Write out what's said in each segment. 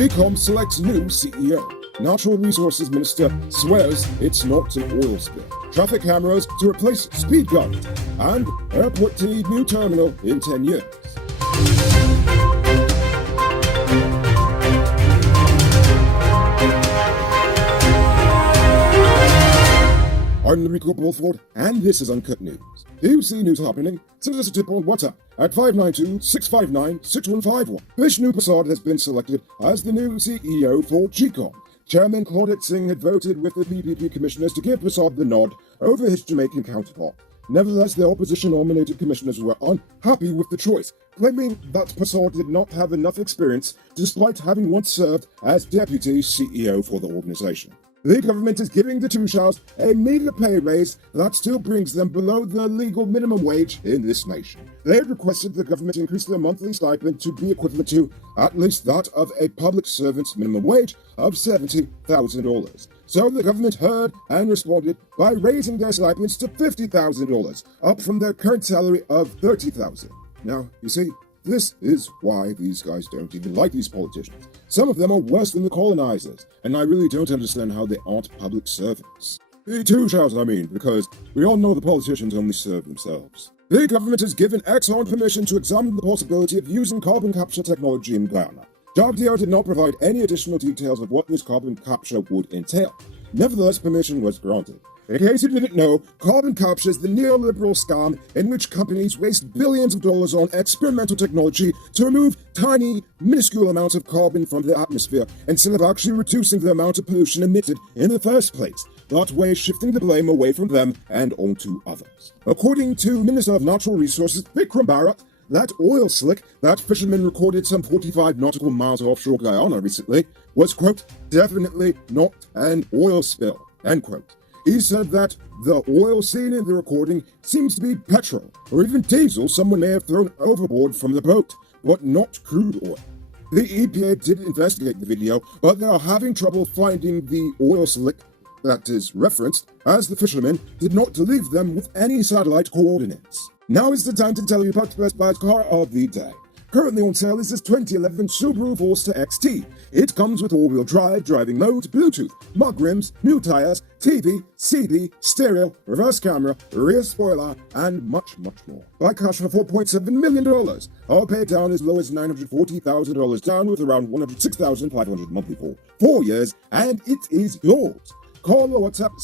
GECOM selects new CEO. Natural Resources Minister swears it's not an oil spill. Traffic cameras to replace speed guns. And airport to need new terminal in 10 years. I'm Enrico Bolford, and this is Uncut News. Do you see news happening? Send us a tip on WhatsApp at 592-659-6151. Vishnu Prasad has been selected as the new CEO for GECOM. Chairman Claudette Singh had voted with the PPP commissioners to give Prasad the nod over his Jamaican counterpart. Nevertheless, the opposition-nominated commissioners were unhappy with the choice, claiming that Prasad did not have enough experience despite having once served as deputy CEO for the organization. The government is giving the two Shaws a meager pay raise that still brings them below the legal minimum wage in this nation. They had requested the government increase their monthly stipend to be equivalent to at least that of a public servant's minimum wage of $70,000. So the government heard and responded by raising their stipends to $50,000, up from their current salary of $30,000. Now, you see, this is why these guys don't even like these politicians. Some of them are worse than the colonizers, and I really don't understand how they aren't public servants. The two Shaws, I mean, because we all know the politicians only serve themselves. The government has given Exxon permission to examine the possibility of using carbon capture technology in Guyana. JobDR did not provide any additional details of what this carbon capture would entail. Nevertheless, permission was granted. In case you didn't know, carbon capture is the neoliberal scam in which companies waste billions of dollars on experimental technology to remove tiny, minuscule amounts of carbon from the atmosphere instead of actually reducing the amount of pollution emitted in the first place, that way shifting the blame away from them and onto others. According to Minister of Natural Resources Vikram Bharat, that oil slick that fishermen recorded some 45 nautical miles offshore Guyana recently was, quote, definitely not an oil spill, end quote. He said that the oil seen in the recording seems to be petrol, or even diesel someone may have thrown overboard from the boat, but not crude oil. The EPA did investigate the video, but they are having trouble finding the oil slick that is referenced, as the fishermen did not leave them with any satellite coordinates. Now is the time to tell you about the Best Buy's car of the day. Currently on sale is this 2011 Subaru Forester XT. It comes with all-wheel drive, driving mode, Bluetooth, mud rims, new tires, TV, CD, stereo, reverse camera, rear spoiler, and much, much more. Buy cash for $4.7 million. I'll pay down as low as $940,000 down with around $106,500 monthly for 4 years, and it is yours. Call or WhatsApp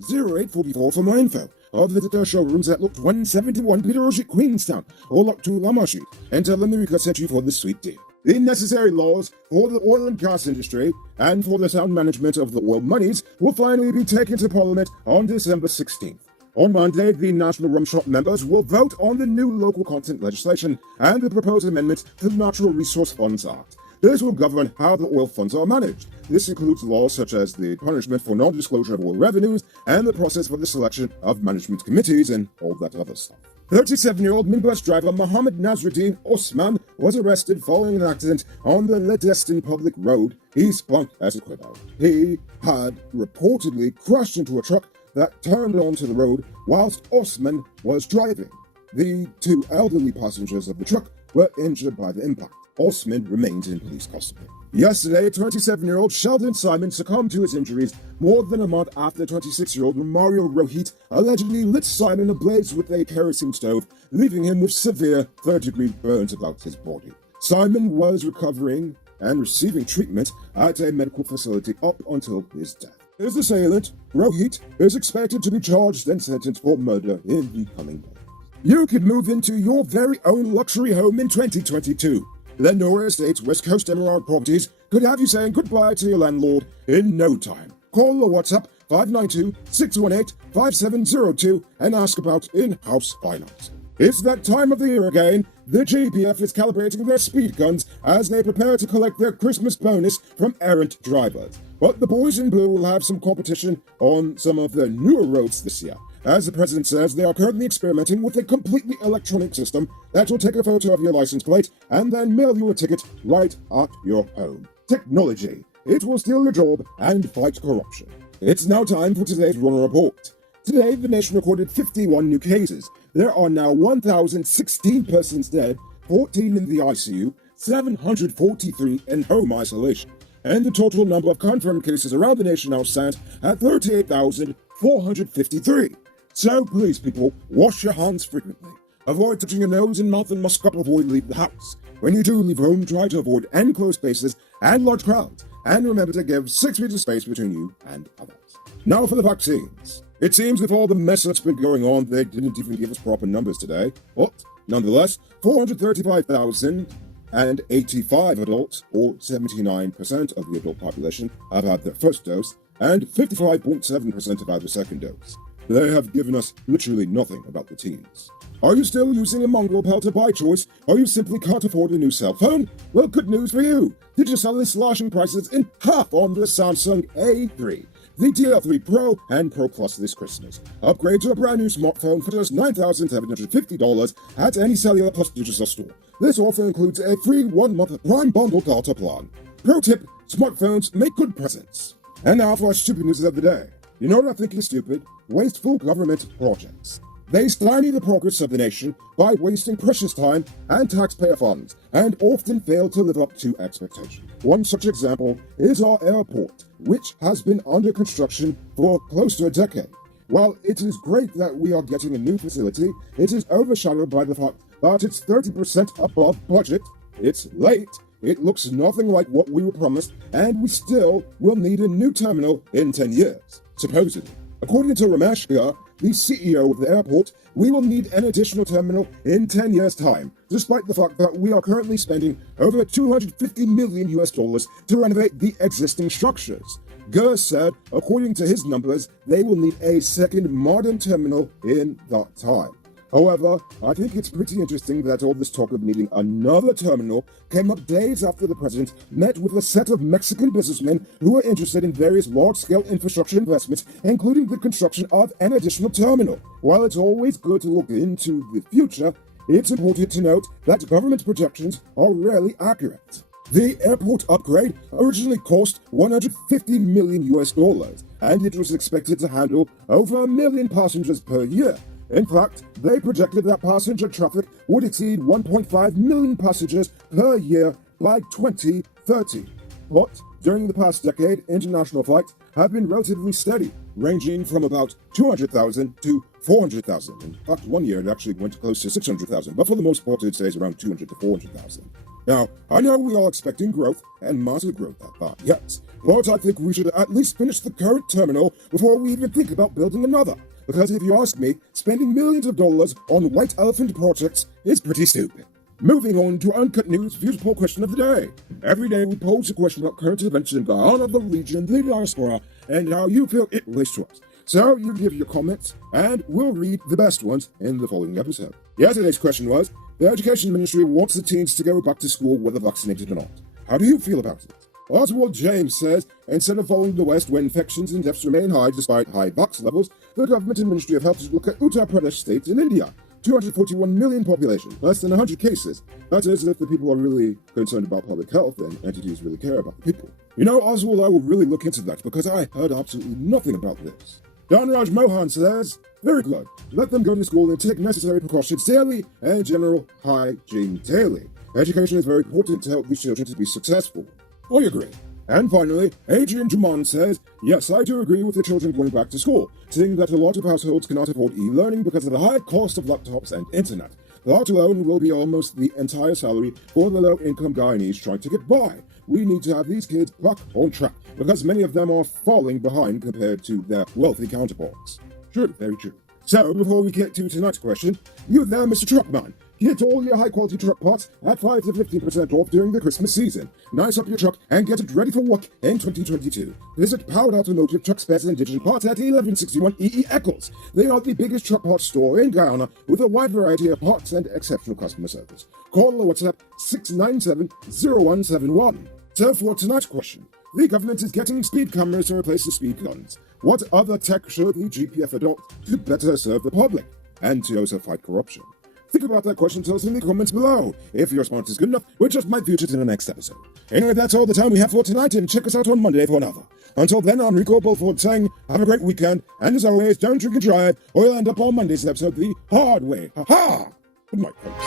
662-0844 for more info. Or visit our showrooms at Lot 171 Peter Roger, Queenstown, or Lot 2 Lamashi, and tell them Enrico sent you for this sweet deal. The necessary laws for the oil and gas industry and for the sound management of the oil monies will finally be taken to Parliament on December 16th. On Monday, the National Rum Shop members will vote on the new local content legislation and the proposed amendments to the Natural Resource Funds Act. This will govern how the oil funds are managed. This includes laws such as the punishment for non-disclosure of oil revenues and the process for the selection of management committees and all that other stuff. 37-year-old minibus driver Mohammed Nasruddin Osman was arrested following an accident on the Ledestin public road. He spun as a quibbo. He had reportedly crashed into a truck that turned onto the road whilst Osman was driving. The two elderly passengers of the truck were injured by the impact. Osman remains in police custody. Yesterday, 27-year-old Sheldon Simon succumbed to his injuries more than a month after 26-year-old Mario Rohit allegedly lit Simon ablaze with a kerosene stove, leaving him with severe third-degree burns about his body. Simon was recovering and receiving treatment at a medical facility up until his death. His assailant, Rohit, is expected to be charged and sentenced for murder in the coming days. You could move into your very own luxury home in 2022. Lenora Estates West Coast Emerald Properties could have you saying goodbye to your landlord in no time. Call or WhatsApp 592-618-5702 and ask about in-house financing. It's that time of the year again. The GPF is calibrating their speed guns as they prepare to collect their Christmas bonus from errant drivers. But the boys in blue will have some competition on some of the newer roads this year. As the president says, they are currently experimenting with a completely electronic system that will take a photo of your license plate and then mail you a ticket right at your home. Technology. It will steal your job and fight corruption. It's now time for today's Runner Report. Today, the nation recorded 51 new cases. There are now 1,016 persons dead, 14 in the ICU, 743 in home isolation. And the total number of confirmed cases around the nation now stands at 38,453. So please, people, wash your hands frequently. Avoid touching your nose and mouth and must avoid leaving the house. When you do leave home, try to avoid enclosed spaces and large crowds. And remember to give 6 feet of space between you and others. Now for the vaccines. It seems with all the mess that's been going on, they didn't even give us proper numbers today. But nonetheless, 435,085 adults, or 79% of the adult population, have had their first dose, and 55.7% have had their second dose. They have given us literally nothing about the teens. Are you still using a mongrel pelter by choice, or you simply can't afford a new cell phone? Well, good news for you! Digicel is slashing prices in half on the Samsung A3, the DL3 Pro and Pro Plus this Christmas. Upgrade to a brand new smartphone for just $9,750 at any Cellular Plus Digicel store. This offer includes a free 1-month Prime Bundle data plan. Pro tip, smartphones make good presents. And now for our stupid news of the day. You know what I think is stupid? Wasteful government projects. They stymie the progress of the nation by wasting precious time and taxpayer funds, and often fail to live up to expectations. One such example is our airport, which has been under construction for close to a decade. While it is great that we are getting a new facility, it is overshadowed by the fact that it's 30% above budget, it's late, it looks nothing like what we were promised, and we still will need a new terminal in 10 years, supposedly. According to Ramesh Gupta, the CEO of the airport, we will need an additional terminal in 10 years' time, despite the fact that we are currently spending over $250 million to renovate the existing structures. Gupta said, according to his numbers, they will need a second modern terminal in that time. However, I think it's pretty interesting that all this talk of needing another terminal came up days after the president met with a set of Mexican businessmen who were interested in various large-scale infrastructure investments, including the construction of an additional terminal. While it's always good to look into the future, it's important to note that government projections are rarely accurate. The airport upgrade originally cost $150 million, and it was expected to handle over 1 million passengers per year. In fact, they projected that passenger traffic would exceed 1.5 million passengers per year by 2030. But during the past decade, international flights have been relatively steady, ranging from about 200,000 to 400,000. In fact, one year it actually went close to 600,000, but for the most part it stays around 200 to 400,000. Now, I know we are expecting growth, and massive growth at that, yes, but I think we should at least finish the current terminal before we even think about building another. Because if you ask me, spending millions of dollars on white elephant projects is pretty stupid. Moving on to Uncut News' Views Poll question of the day. Every day we pose a question about current events in Guyana, the region, the diaspora, and how you feel it relates to us. So you give your comments, and we'll read the best ones in the following episode. Yesterday's question was, the Education Ministry wants the teens to go back to school whether vaccinated or not. How do you feel about it? Oswald James says, instead of following the West where infections and deaths remain high despite high vax levels, the government and Ministry of Health should look at Uttar Pradesh state in India. 241 million population, less than 100 cases. That is, if the people are really concerned about public health and entities really care about the people. You know, Oswald, I will really look into that because I heard absolutely nothing about this. Dhanraj Mohan says, very good. Let them go to school and take necessary precautions daily and general hygiene daily. Education is very important to help these children to be successful. I agree. And finally, Adrian Juman says, yes, I do agree with the children going back to school, seeing that a lot of households cannot afford e-learning because of the high cost of laptops and internet. That alone will be almost the entire salary for the low-income Guyanese trying to get by. We need to have these kids back on track, because many of them are falling behind compared to their wealthy counterparts. True, very true. So, before we get to tonight's question, you there, Mr. Truckman. Get all your high-quality truck parts at 5 to 15% off during the Christmas season. Nice up your truck and get it ready for work in 2022. Visit Powered Automotive Truck Spares and Digital Parts at 1161 EE Eccles. They are the biggest truck parts store in Guyana with a wide variety of parts and exceptional customer service. Call or WhatsApp 697-0171. So for tonight's question, the government is getting speed cameras to replace the speed guns. What other tech should the GPF adopt to better serve the public and to also fight corruption? Think about that question, tell us in the comments below. If your response is good enough, we just might feature it in the next episode. Anyway, that's all the time we have for tonight, and check us out on Monday for another. Until then, I'm Rico Bulford saying, have a great weekend, and as always, don't drink and drive, or you'll end up on Monday's episode the hard way. Ha-ha! Good night, folks.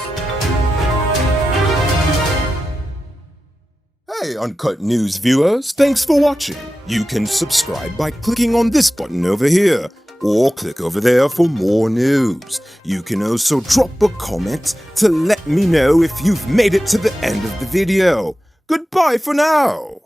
Hi, Uncut News viewers. Thanks for watching. You can subscribe by clicking on this button over here, or click over there for more news. You can also drop a comment to let me know if you've made it to the end of the video. Goodbye for now.